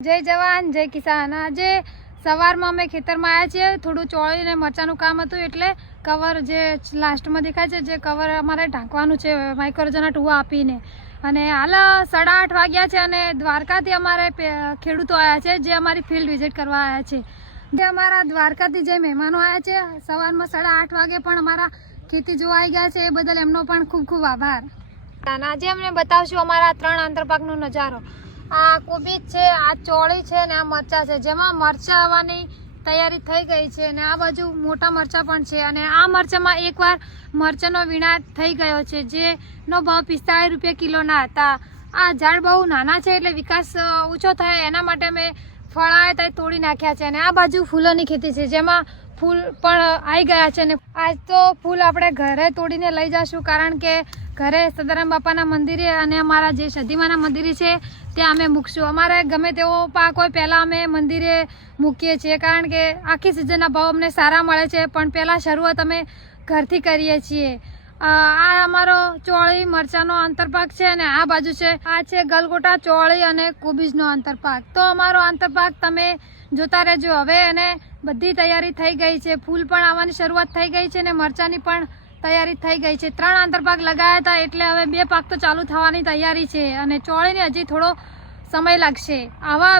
જય જવાન જય કિસાન। આજે સવારમાં અમે ખેતરમાં આવ્યા છીએ। થોડું ચોળી ને મરચાનું કામ હતું એટલે કવર જે લાસ્ટમાં દેખાય છે જે કવર અમારે ઢાંકવાનું છે માઇક્રોજનના ટુવા આપીને। અને હાલ 8:30 વાગ્યા છે અને દ્વારકાથી અમારે ખેડૂતો આવ્યા છે જે અમારી ફિલ્ડ વિઝિટ કરવા આવ્યા છે। જે અમારા દ્વારકાથી જે મહેમાનો આવ્યા છે સવારમાં 8:30 વાગે પણ અમારા ખેતી જોવા આવી ગયા છે, એ બદલ એમનો પણ ખૂબ ખૂબ આભાર। આજે અમને બતાવશું અમારા 3 આંતરપાકનો નજારો। આ કોબીજ છે, આ ચોળી છે ને આ મરચાં છે, જેમાં મરચાં આવવાની તૈયારી થઈ ગઈ છે અને આ બાજુ મોટા મરચાં પણ છે। અને આ મરચાંમાં એકવાર મરચાંનો વીણા થઈ ગયો છે જેનો ભાવ 45 રૂપિયા કિલોના હતા। આ ઝાડ બહુ નાના છે એટલે વિકાસ ઓછો થાય એના માટે અમે ફળ આવ્યા ત્યાં તોડી નાખ્યા છે। અને આ બાજુ ફૂલોની ખેતી છે જેમાં ફૂલ પણ આવી ગયા છે। અને આજ તો ફૂલ આપણે ઘરે તોડીને લઈ જઈશું, કારણ કે ઘરે સદારામ બાપાના મંદિરે અને અમારા જે સધીમાના મંદિરે છે ત્યાં અમે મૂકશું। અમારે ગમે તેવો પાક હોય પહેલાં અમે મંદિરે મૂકીએ છીએ, કારણ કે આખી સિઝનના ભાવ અમને સારા મળે છે, પણ પહેલાં શરૂઆત અમે ઘરથી કરીએ છીએ। આ અમારો ચોળી મરચાંનો આંતરપાક છે અને આ બાજુ છે આ છે ગલગોટા ચોળી અને કોબીજનો આંતરપાક। તો અમારો આંતરપાક તમે જોતા રહેજો હવે। અને બધી તૈયારી થઈ ગઈ છે, ફૂલ પણ આવવાની શરૂઆત થઈ ગઈ છે અને મરચાંની પણ તૈયારી થઈ ગઈ છે। 3 આંતરપાક લગાવ્યા હતા એટલે હવે 2 પાક તો ચાલુ થવાની તૈયારી છે અને ચોળીને હજી થોડો સમય લાગશે। આવા